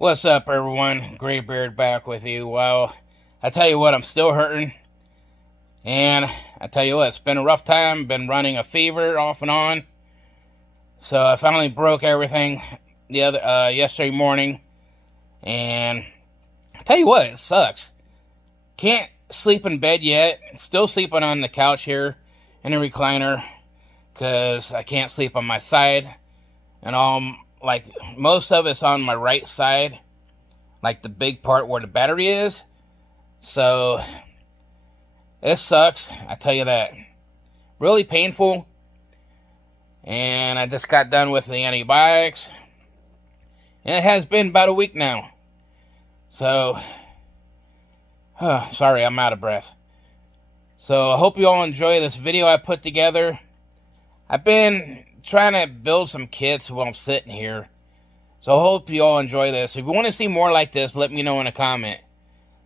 What's up, everyone? Graybeard back with you. Well, I tell you what, I'm still hurting. And I tell you what, it's been a rough time. Been running a fever off and on. So I finally broke everything yesterday morning. And I tell you what, it sucks. Can't sleep in bed yet. Still sleeping on the couch here in a recliner. Because I can't sleep on my side. And like, most of it's on my right side. Like the big part where the battery is. So, it sucks. I tell you that. Really painful. And I just got done with the antibiotics. And it has been about a week now. So, sorry, I'm out of breath. So, I hope you all enjoy this video I put together. I've been trying to build some kits while I'm sitting here. So I hope you all enjoy this. If you want to see more like this, let me know in a comment.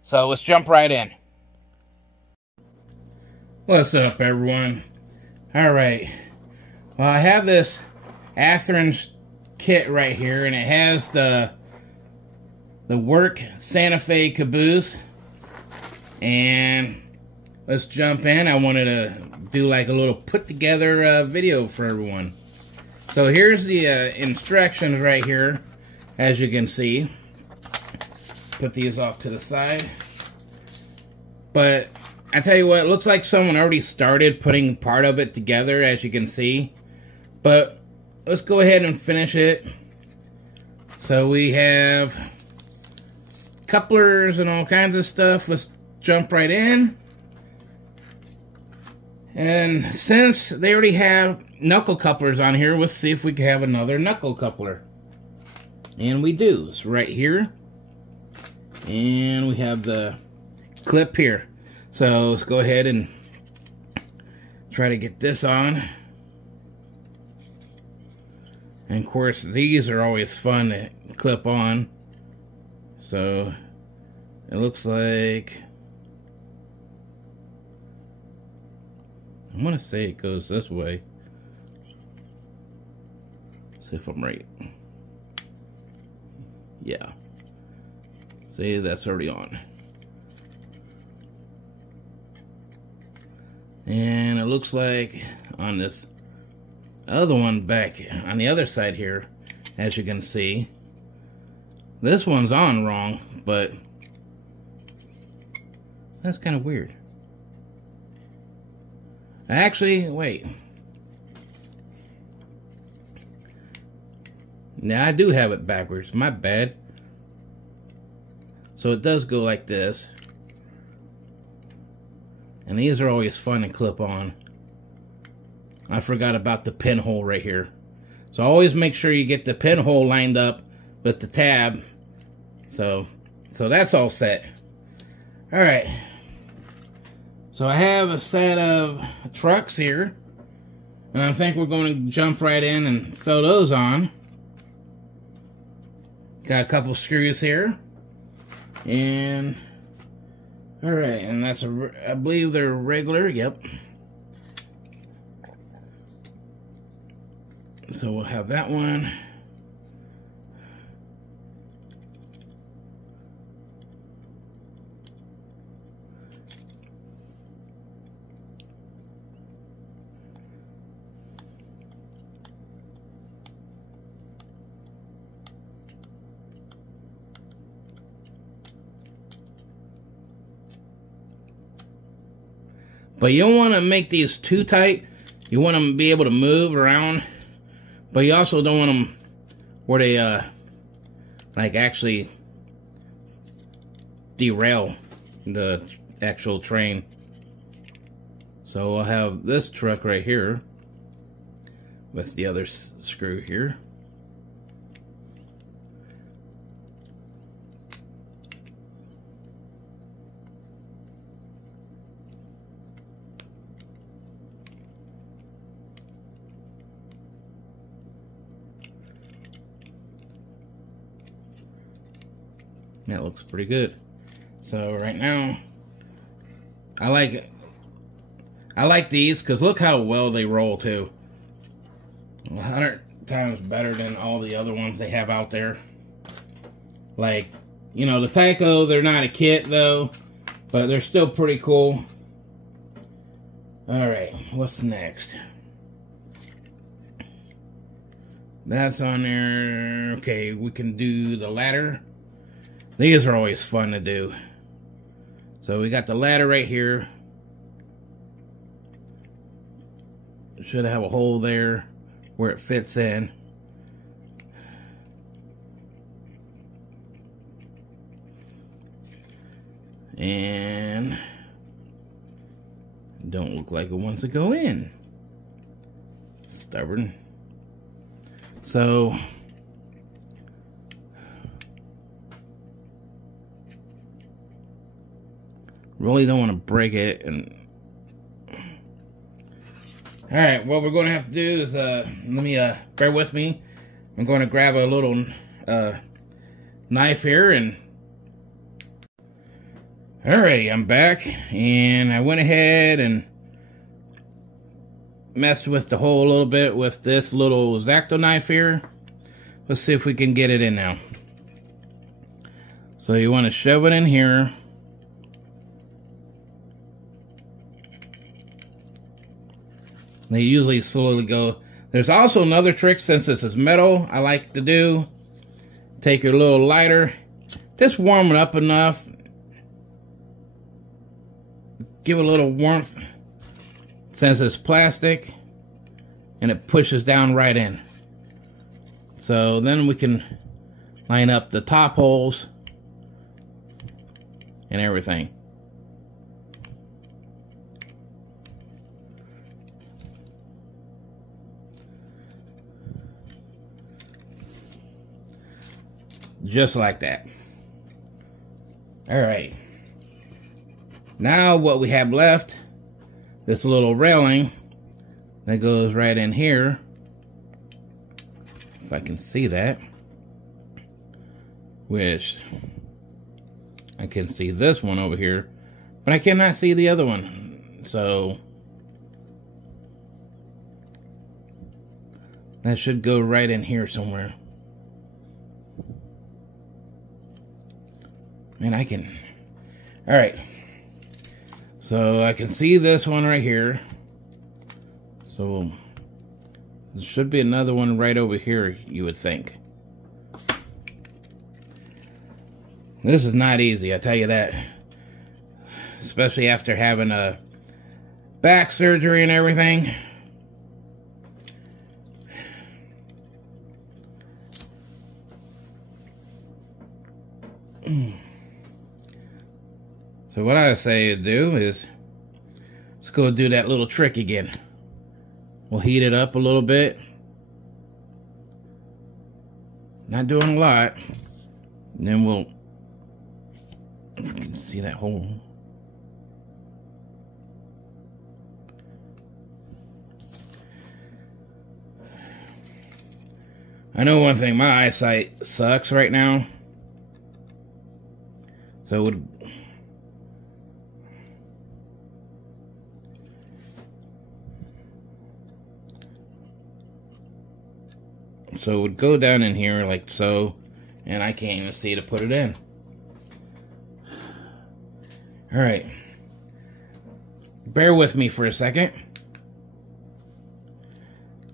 So let's jump right in. What's up, everyone? Alright. Well, I have this Athens kit right here, and it has the work Santa Fe caboose. And let's jump in. I wanted to do like a little put together video for everyone. So here's the instructions right here, as you can see. Put these off to the side. But I tell you what, it looks like someone already started putting part of it together, as you can see. But let's go ahead and finish it. So we have couplers and all kinds of stuff. Let's jump right in. And since they already have knuckle couplers on here, let's see if we can have another knuckle coupler. And we do. It's right here. And we have the clip here. So let's go ahead and try to get this on. And of course, these are always fun to clip on. So it looks like, I'm going to say it goes this way. See if I'm right. Yeah. See, that's already on. And it looks like on this other one back on the other side here, as you can see, this one's on wrong, but that's kind of weird. Actually, wait. Now I do have it backwards. My bad. So it does go like this. And these are always fun to clip on. I forgot about the pinhole right here. So always make sure you get the pinhole lined up with the tab. So that's all set. Alright. So I have a set of trucks here, and I think we're going to jump right in and throw those on. Got a couple screws here, and alright, and that's I believe they're regular, yep. So we'll have that one. But you don't want to make these too tight. You want them to be able to move around. But you also don't want them where they, like, actually derail the actual train. So I'll have this truck right here with the other screw here. That looks pretty good. So right now, I like these because look how well they roll too. 100 times better than all the other ones they have out there. Like, you know, the Tyco, they're not a kit though, but they're still pretty cool. Alright, what's next? That's on there. Okay, we can do the ladder. These are always fun to do. So we got the ladder right here. Should have a hole there where it fits in. And don't look like it wants to go in. Stubborn. So really don't want to break it. And all right, what we're going to have to do is bear with me. I'm going to grab a little knife here. And alrighty, I'm back, and I went ahead and messed with the hole a little bit with this little X-Acto knife here. Let's see if we can get it in now. So you want to shove it in here. They usually slowly go. There's also another trick, since this is metal, I like to do. Take your little lighter, just warm it up enough. Give it a little warmth, since it's plastic, and it pushes down right in. So then we can line up the top holes and everything. Just like that. All right. Now what we have left, this little railing that goes right in here. If I can see that. Which I can see this one over here, but I cannot see the other one. So that should go right in here somewhere. And I can, all right. So I can see this one right here. So there should be another one right over here, you would think. This is not easy, I tell you that. Especially after having a back surgery and everything. So what I say to do is, let's go do that little trick again. We'll heat it up a little bit. Not doing a lot. And then we'll, if you can see that hole. I know one thing, my eyesight sucks right now. So it would, so it would go down in here like so, and I can't even see to put it in. Alright. Bear with me for a second.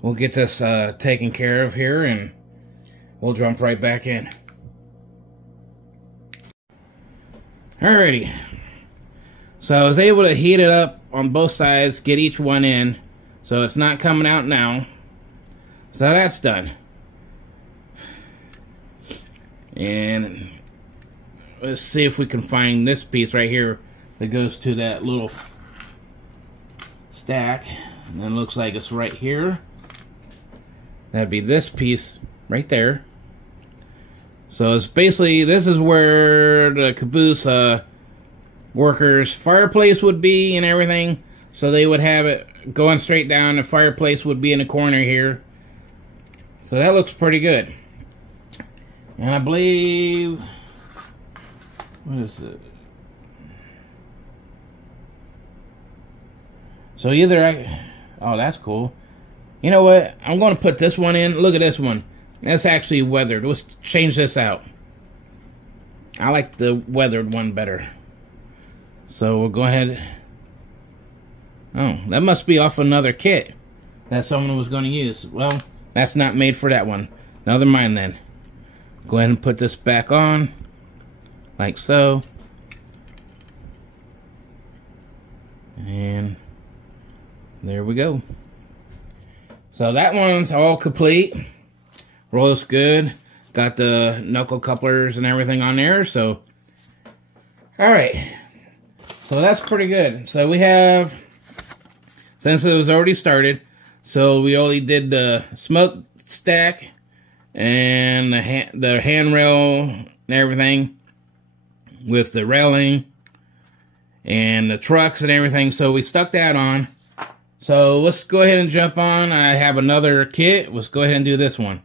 We'll get this taken care of here, and we'll jump right back in. Alrighty. So I was able to heat it up on both sides, get each one in, so it's not coming out now. So that's done. And let's see if we can find this piece right here that goes to that little stack. And then it looks like it's right here. That'd be this piece right there. So it's basically, this is where the caboose workers' fireplace would be and everything. So they would have it going straight down. The fireplace would be in the corner here. So that looks pretty good. And I believe, what is it? So either oh, that's cool. You know what? I'm going to put this one in. Look at this one. That's actually weathered. Let's change this out. I like the weathered one better. So we'll go ahead. Oh, that must be off another kit that someone was going to use. Well, that's not made for that one. Never mind then. Go ahead and put this back on, like so. And there we go. So that one's all complete. Rolls good. Got the knuckle couplers and everything on there. So, alright. So that's pretty good. So we have, since it was already started, so we only did the smokestack and the handrail and everything with the railing and the trucks and everything. So we stuck that on. So let's go ahead and jump on. I have another kit. Let's go ahead and do this one.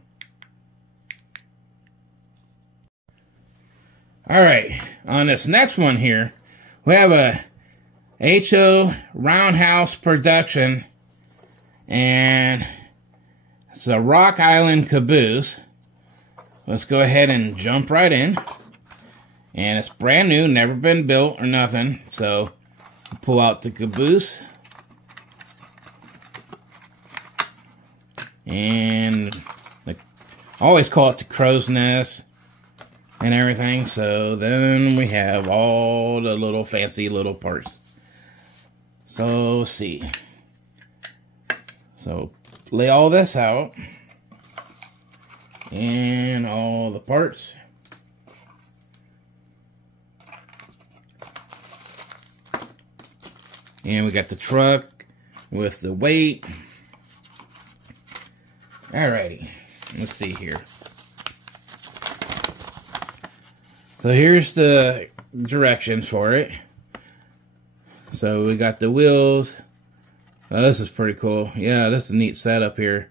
Alright, on this next one here, we have a HO Roundhouse production, and it's a Rock Island caboose. Let's go ahead and jump right in. And it's brand new, never been built or nothing. So, pull out the caboose. And I always call it the crow's nest and everything. So then we have all the little fancy little parts. So let's see. So lay all this out and all the parts. And we got the truck with the weight. Alrighty, let's see here. So here's the directions for it. So we got the wheels. Oh, this is pretty cool. Yeah, this is a neat setup here.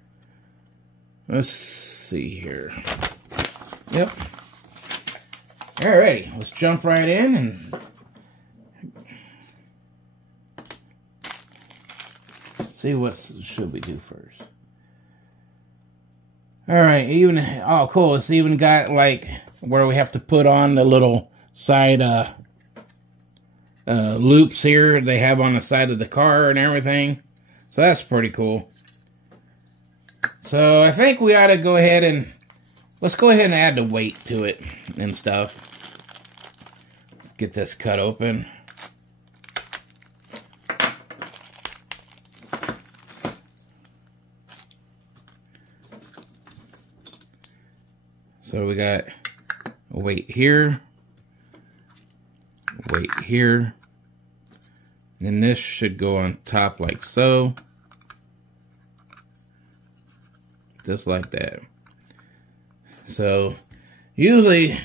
Let's see here. Yep. Alrighty, let's jump right in and see what should we do first. Alright, oh cool, it's even got like where we have to put on the little side loops here they have on the side of the car and everything. So that's pretty cool. So I think we ought to go ahead and, let's go ahead and add the weight to it and stuff. Let's get this cut open. So we got a weight here, and this should go on top like so, just like that. So usually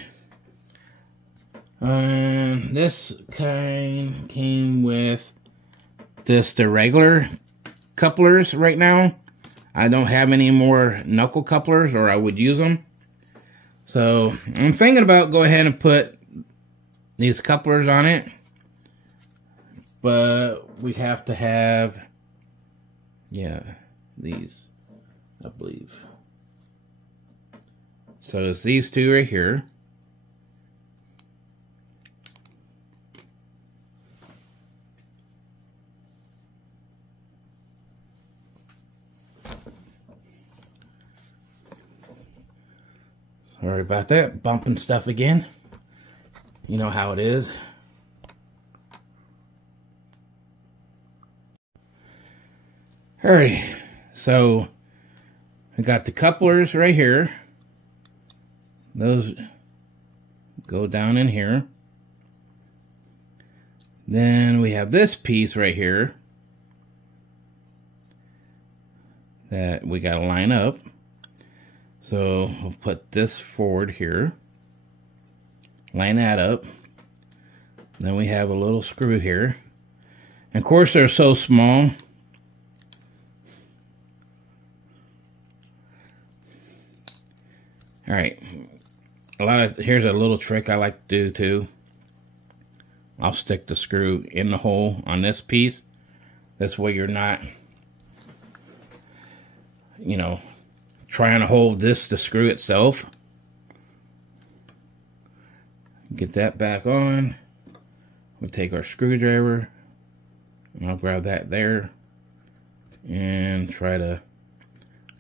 this kind came with just the regular couplers right now. I don't have any more knuckle couplers, or I would use them. So I'm thinking about go ahead and put these couplers on it, but we have to have, yeah, these, I believe. So it's these two right here. Sorry about that, bumping stuff again. You know how it is. Alrighty, so I got the couplers right here. Those go down in here. Then we have this piece right here that we gotta line up. So we'll put this forward here, line that up. Then we have a little screw here. And of course they're so small. Alright, here's a little trick I like to do too. I'll stick the screw in the hole on this piece. This way you're not, you know, trying to hold this to screw itself. Get that back on. We'll take our screwdriver, and I'll grab that there and try to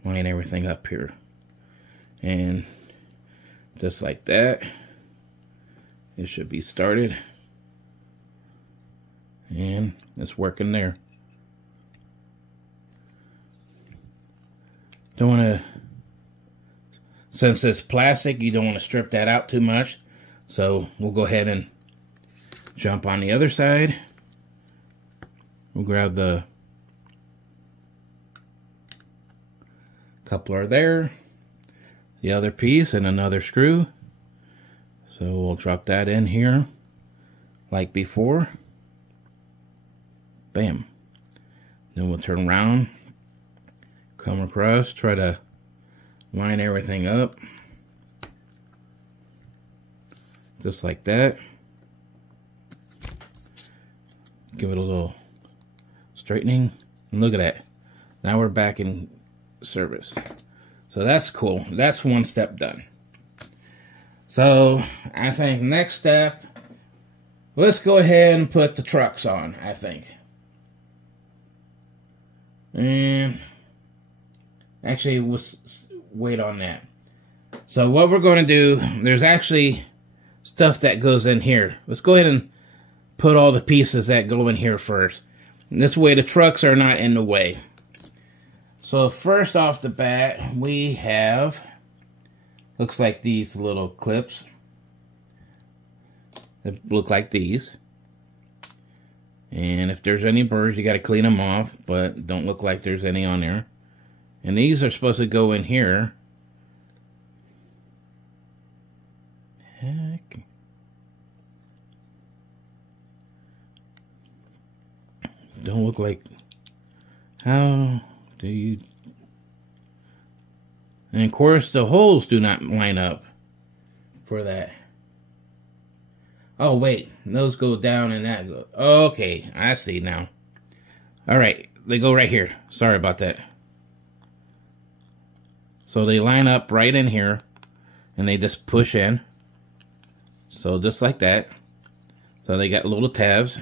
line everything up here. And just like that, it should be started. And it's working there. Don't want to, since it's plastic, you don't want to strip that out too much. So we'll go ahead and jump on the other side. We'll grab the coupler there, the other piece, and another screw. So we'll drop that in here like before. Bam. Then we'll turn around, come across, try to line everything up. Just like that. Give it a little straightening. And look at that. Now we're back in service. So that's cool. That's one step done. So I think next step, let's go ahead and put the trucks on, I think. And actually, we'll wait on that. So what we're going to do, there's actually stuff that goes in here. Let's go ahead and put all the pieces that go in here first. And this way the trucks are not in the way. So first off the bat, we have, looks like these little clips. That look like these. And if there's any burrs, you got to clean them off, but don't look like there's any on there. And these are supposed to go in here. Heck. Don't look like, how do you, and of course the holes do not line up for that. Oh wait, those go down and that goes, okay, I see now. Alright, they go right here. Sorry about that. So they line up right in here and they just push in. So just like that. So they got little tabs.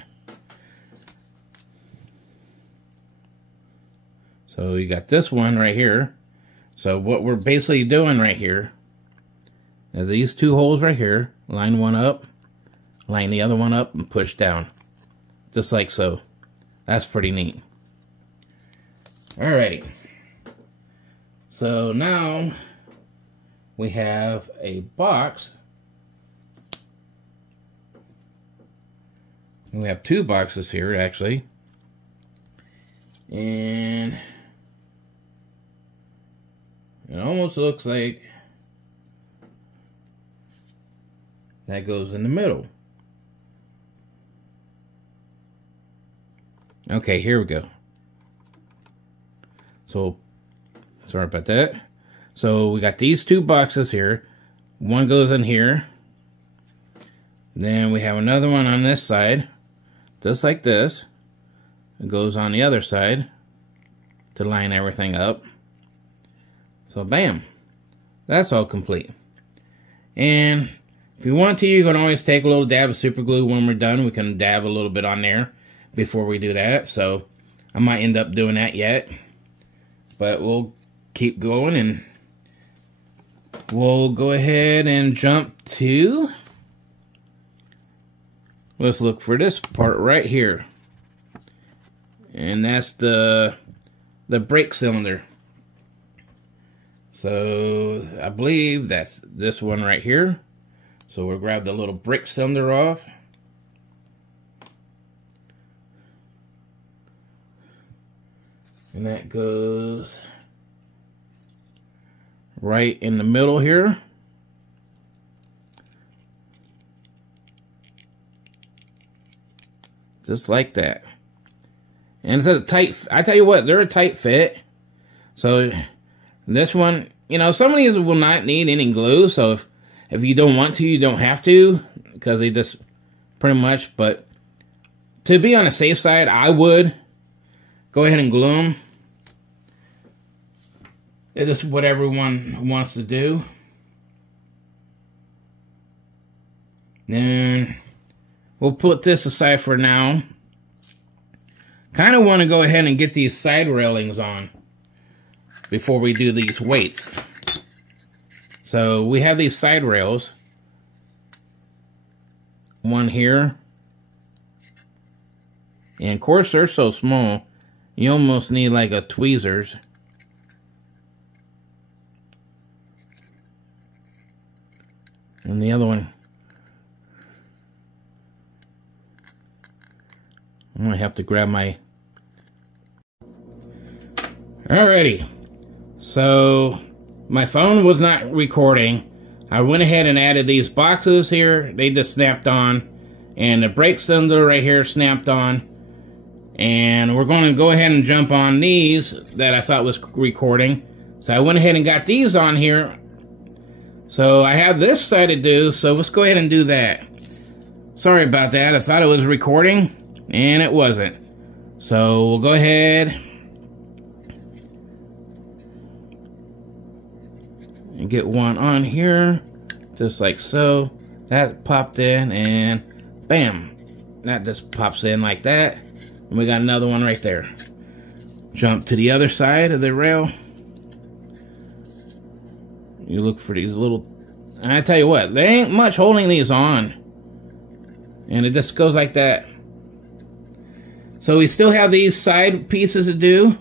So you got this one right here. So what we're basically doing right here is these two holes right here, line one up, line the other one up, and push down. Just like so. That's pretty neat. Alrighty. So now we have a box. We have two boxes here actually. And it almost looks like that goes in the middle. Okay, here we go. So, sorry about that. So, we got these two boxes here. One goes in here. Then we have another one on this side. Just like this. It goes on the other side to line everything up. So bam, that's all complete. And if you want to, you can always take a little dab of super glue when we're done. We can dab a little bit on there before we do that. So I might end up doing that yet. But we'll keep going and we'll go ahead and jump to, let's look for this part right here. And that's the brake cylinder. So I believe that's this one right here. So we'll grab the little brake cylinder off. And that goes right in the middle here. Just like that. And it's a tight, I tell you what, they're a tight fit. So this one, you know, some of these will not need any glue. So if you don't want to, you don't have to. Because they just pretty much, but to be on the safe side, I would go ahead and glue them. It's just what everyone wants to do. Then we'll put this aside for now. Kind of want to go ahead and get these side railings on before we do these weights. So we have these side rails. One here. And of course they're so small, you almost need like a tweezers. And the other one, I'm gonna have to grab my... Alrighty, so my phone was not recording. I went ahead and added these boxes here. They just snapped on. And the brake cylinder right here snapped on. And we're going to go ahead and jump on these that I thought was recording. So I went ahead and got these on here. So I have this side to do, so let's go ahead and do that. Sorry about that. I thought it was recording, and it wasn't. So we'll go ahead and get one on here, just like so. That popped in, and bam, that just pops in like that. And we got another one right there. Jump to the other side of the rail. You look for these little... I tell you what, there ain't much holding these on. And it just goes like that. So we still have these side pieces to do.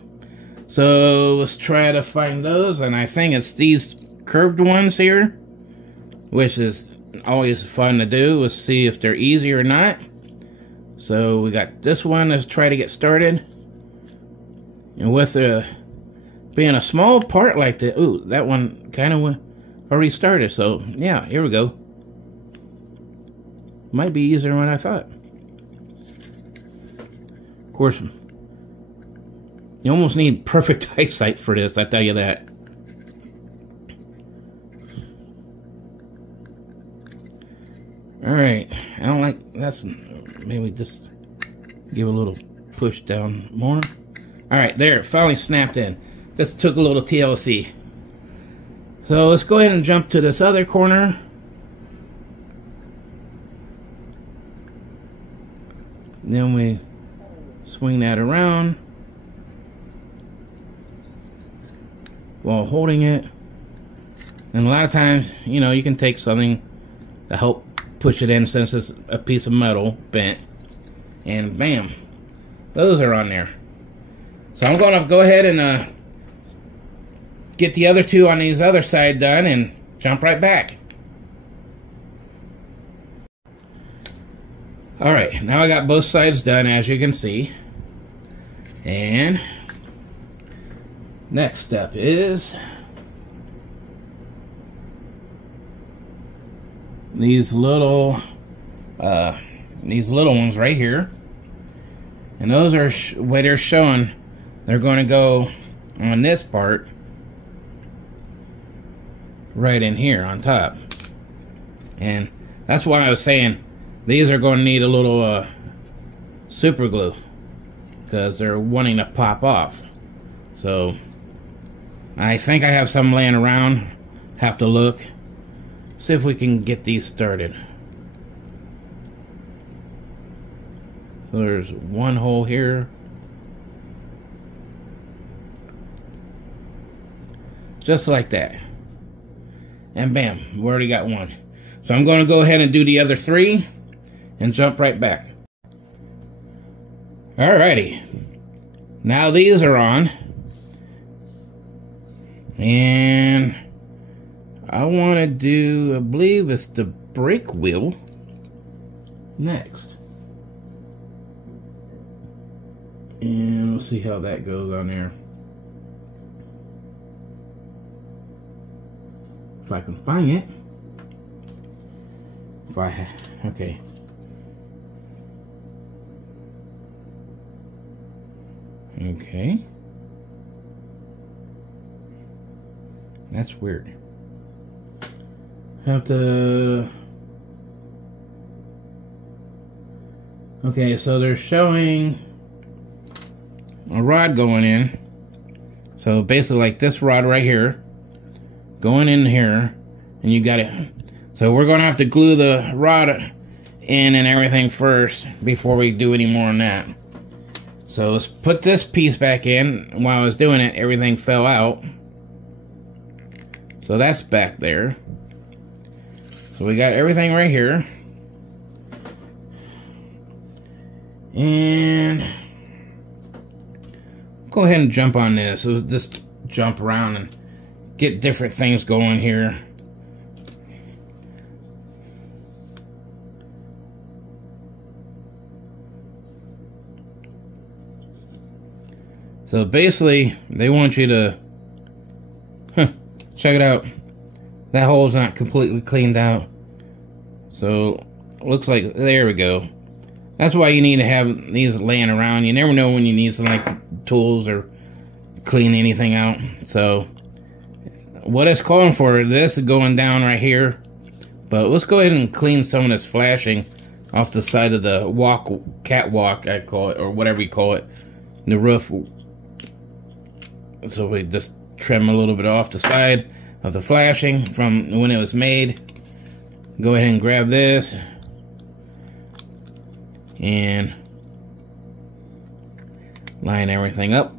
So let's try to find those. And I think it's these curved ones here, which is always fun to do. Let's see if they're easy or not. So we got this one. Let's try to get started. And with being a small part like that, ooh, that one kind of already started. So yeah, here we go. Might be easier than what I thought. Of course, you almost need perfect eyesight for this, I tell you that. Alright, I don't like, that's, maybe just give a little push down more. Alright, there, it finally snapped in. Just took a little TLC. So let's go ahead and jump to this other corner. Then we swing that around while holding it. And a lot of times, you know, you can take something to help push it in since it's a piece of metal bent. And bam, those are on there. So I'm going to go ahead and get the other two on these other side done and jump right back. Alright, now I got both sides done, as you can see. And next step is these little ones right here. And those are what they're showing. They're going to go on this part right in here on top. And that's what I was saying. These are going to need a little super glue because they're wanting to pop off. So I think I have some laying around. Have to look. See if we can get these started. So there's one hole here. Just like that. And bam, we already got one. So I'm going to go ahead and do the other three and jump right back. Alrighty. Now these are on. And I want to do, I believe it's the brake wheel next. And we'll see how that goes on there. If I can find it. Okay. Okay. That's weird. Have to... Okay, so they're showing a rod going in. So basically like this rod right here. Going in here. And you got it. So we're going to have to glue the rod in and everything first before we do any more on that. So let's put this piece back in. While I was doing it, everything fell out. So that's back there. So we got everything right here. And go ahead and jump on this. So just jump around and get different things going here. So basically, they want you to, check it out. That hole's not completely cleaned out. So, looks like, there we go. That's why you need to have these laying around. You never know when you need some like tools or clean anything out. So what it's calling for, this is going down right here. But let's go ahead and clean some of this flashing off the side of the catwalk, I call it, or whatever you call it, the roof. So we just trim a little bit off the side of the flashing from when it was made. Go ahead and grab this and line everything up.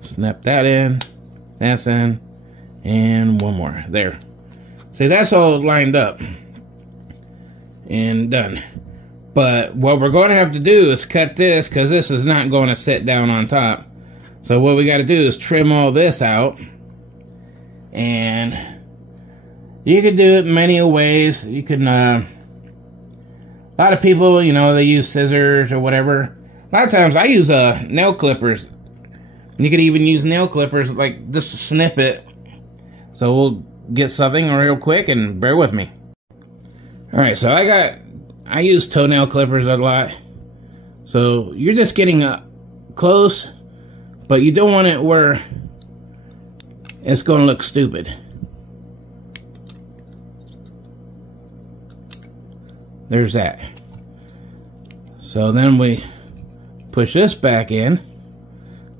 Snap that in, that's in, and one more. There. See, that's all lined up and done. But what we're going to have to do is cut this, because this is not going to sit down on top. So what we got to do is trim all this out. And you could do it many ways. You can, a lot of people, you know, they use scissors or whatever. A lot of times I use nail clippers. You could even use nail clippers, like just to snip it. So we'll get something real quick and bear with me. Alright, so I use toenail clippers a lot. So you're just getting close, but you don't want it where it's going to look stupid. There's that. So then we push this back in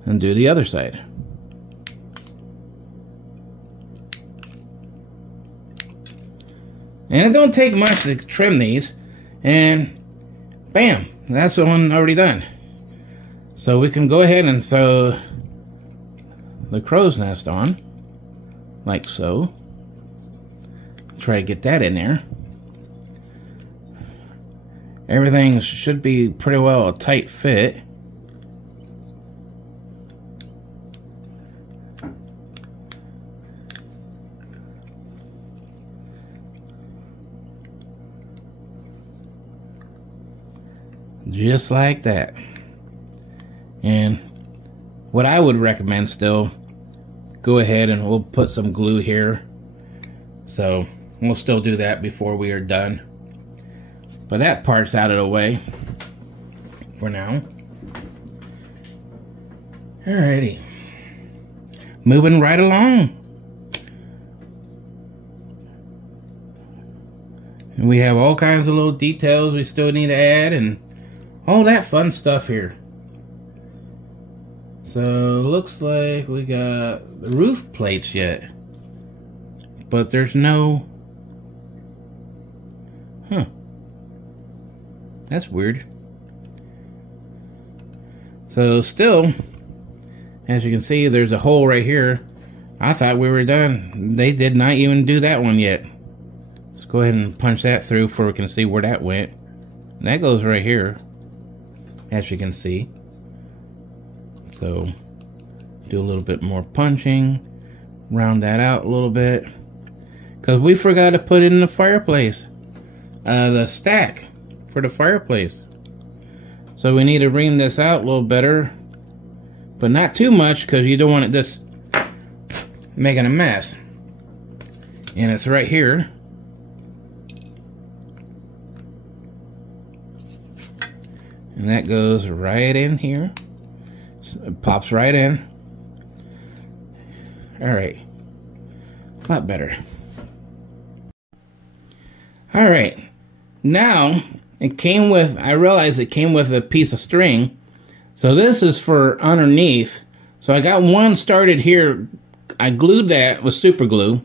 and do the other side. And it don't take much to trim these. And bam, that's the one already done. So we can go ahead and throw the crow's nest on, like so. Try to get that in there. Everything should be pretty well a tight fit. Just like that. And what I would recommend still, go ahead and we'll put some glue here. So we'll still do that before we are done. But that part's out of the way for now. Alrighty. Moving right along. And we have all kinds of little details we still need to add and all that fun stuff here. So looks like we got the roof plates yet, but there's no, that's weird. So still, as you can see, there's a hole right here. I thought we were done. They did not even do that one yet. Let's go ahead and punch that through so we can see where that went. And that goes right here, as you can see. So do a little bit more punching, round that out a little bit, because we forgot to put in the fireplace, the stack for the fireplace. So we need to ream this out a little better, but not too much, because you don't want it just making a mess. And it's right here. And that goes right in here. It pops right in. Alright. A lot better. Alright. Now, it came with, I realized it came with a piece of string. So this is for underneath. So I got one started here I glued that with super glue.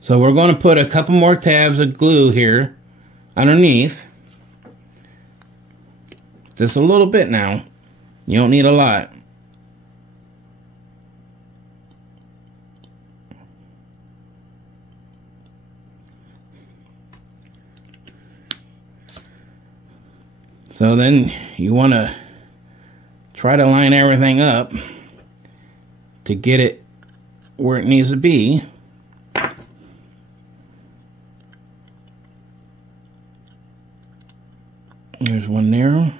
So we're going to put a couple more tabs of glue here underneath. Just a little bit now. You don't need a lot. So then you want to try to line everything up to get it where it needs to be. There's one there.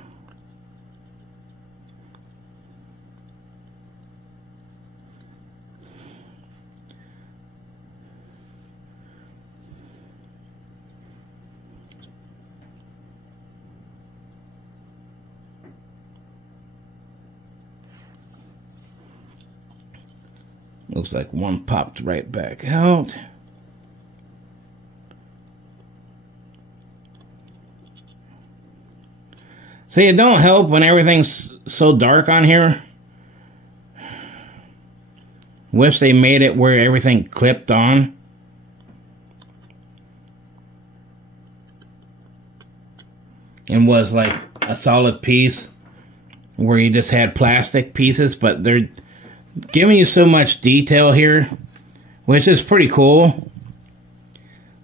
Looks like one popped right back out. See, it don't help when everything's so dark on here. Wish they made it where everything clipped on. And was like a solid piece where you just had plastic pieces, but they're giving you so much detail here, which is pretty cool.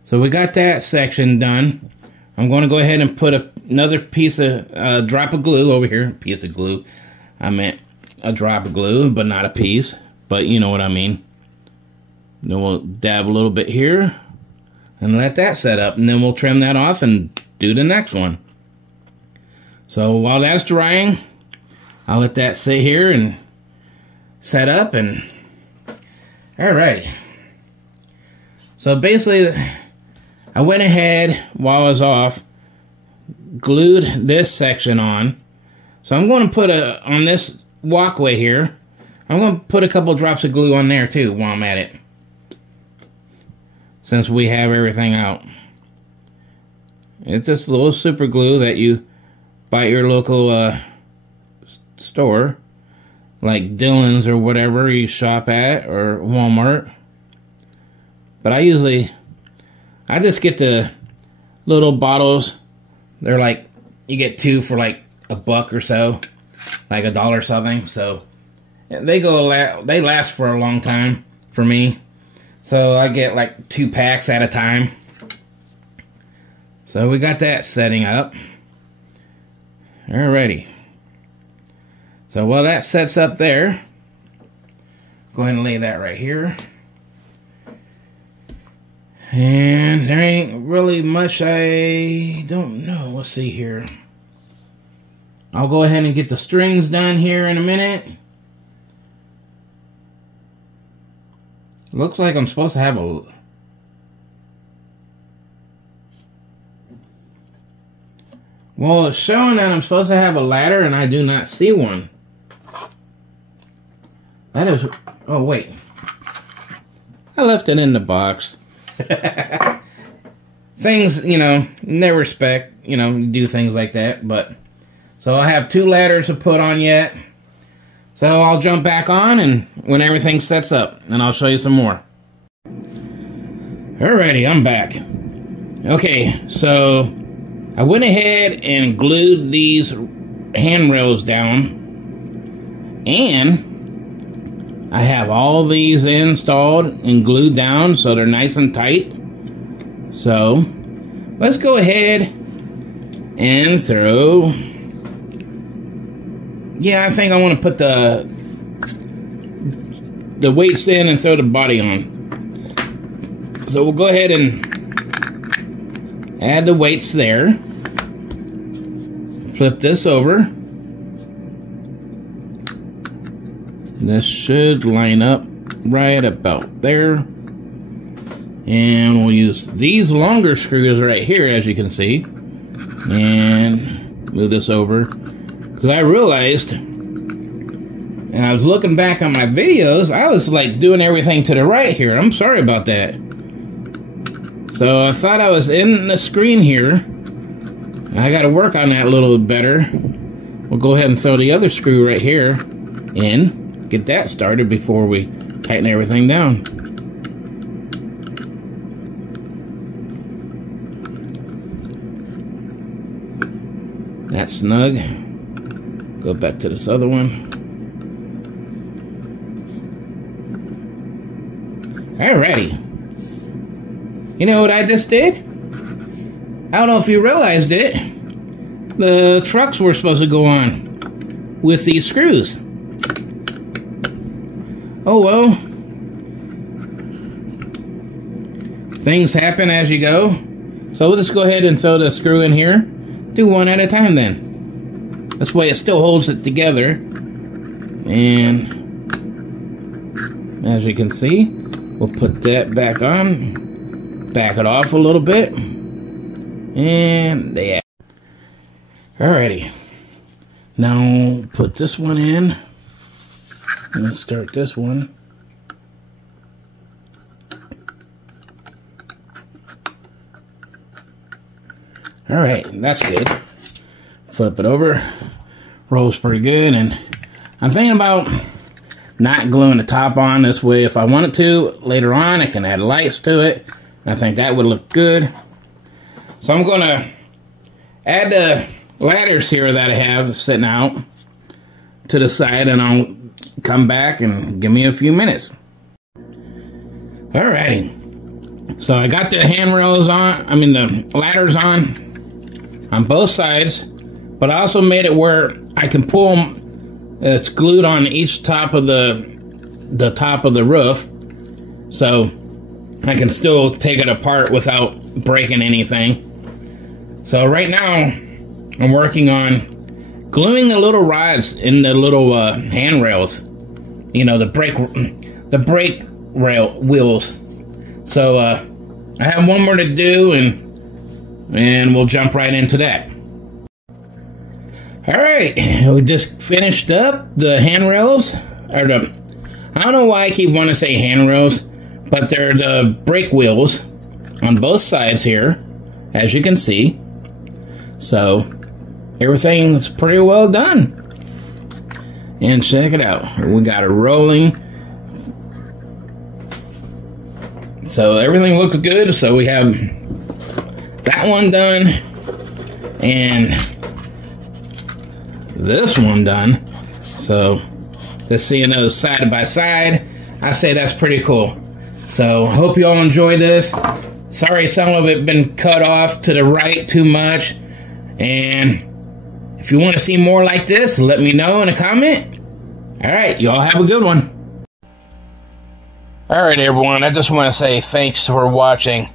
So we got that section done. I'm going to go ahead and put another piece of drop of glue over here. Piece of glue. I meant a drop of glue, but not a piece. But you know what I mean. Then we'll dab a little bit here and let that set up. And then we'll trim that off and do the next one. So while that's drying, I'll let that sit here and set up. And alright. So basically, I went ahead while I was off, glued this section on. So I'm going to put on this walkway here, I'm going to put a couple drops of glue on there too while I'm at it, since we have everything out. It's just a little super glue that you buy at your local store, like Dillon's or whatever you shop at, or Walmart. But I just get the little bottles. They're like, you get 2 for like $1 or so, like $1 something. So they last for a long time for me. So I get like 2 packs at a time. So we got that setting up. Alrighty. So while that sets up there, go ahead and lay that right here. And there ain't really much, I don't know. Let's see here. I'll go ahead and get the strings done here in a minute. Looks like I'm supposed to have a... Well, it's showing that I'm supposed to have a ladder, and I do not see one. That is... Oh, wait. I left it in the box. Things, you know, never respect, you know, do things like that. But so I have 2 ladders to put on yet. So I'll jump back on and when everything sets up, and I'll show you some more. Alrighty, I'm back. Okay, so I went ahead and glued these handrails down, and I have all these installed and glued down so they're nice and tight. So let's go ahead and throw... Yeah, I think I want to put the weights in and throw the body on. So we'll go ahead and add the weights there. Flip this over. This should line up right about there. And we'll use these longer screws right here, as you can see. And move this over. Because I realized, and I was looking back on my videos, I was like doing everything to the right here. I'm sorry about that. So I thought I was in the screen here. I got to work on that a little bit better. We'll go ahead and throw the other screw right here in. Get that started before we tighten everything down. That's snug. Go back to this other one. Alrighty. You know what I just did? I don't know if you realized it. The trucks were supposed to go on with these screws. Oh well. Things happen as you go. So we'll just go ahead and throw the screw in here. Do one at a time then. This way it still holds it together. And as you can see, we'll put that back on. Back it off a little bit. And there. Alrighty. Now put this one in. Let's start this one. Alright, that's good. Flip it over. Rolls pretty good. And I'm thinking about not gluing the top on this way. If I wanted to, later on, I can add lights to it. I think that would look good. So I'm going to add the ladders here that I have sitting out to the side, and I'll come back and give me a few minutes. Alrighty. So I got the handrails on, the ladders on both sides, but I also made it where I can pull them. It's glued on each top of the top of the roof, so I can still take it apart without breaking anything. So right now I'm working on gluing the little rods in the little handrails. You know, the brake rail wheels. So I have one more to do, and we'll jump right into that. Alright, we just finished up the handrails. I don't know why I keep wanting to say handrails, but they're the brake wheels on both sides here, as you can see. So everything's pretty well done. And check it out. We got it rolling. So everything looks good. So we have that one done. And this one done. So just seeing those side by side, I say that's pretty cool. So hope you all enjoy this. Sorry some of it been cut off to the right too much. And if you want to see more like this, let me know in a comment. Alright, y'all have a good one. Alright everyone, I just want to say thanks for watching.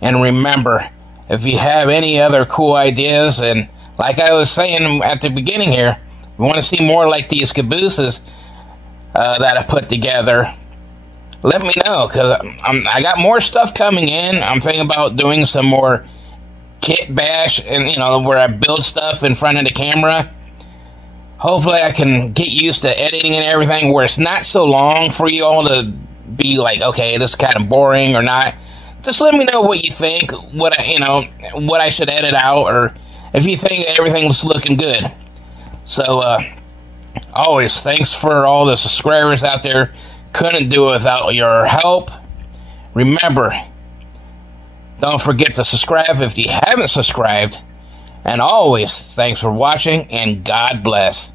And remember, if you have any other cool ideas, and like I was saying at the beginning here, you want to see more like these cabooses that I put together, let me know, because I got more stuff coming in. I'm thinking about doing some more kit bash, and where I build stuff in front of the camera. Hopefully I can get used to editing and everything where it's not so long for you all to be like, okay, this is kind of boring or not. Just let me know what you think, what I should edit out, or if you think everything's looking good. So always thanks for all the subscribers out there. Couldn't do it without your help. Remember, don't forget to subscribe if you haven't subscribed. And always, thanks for watching, and God bless.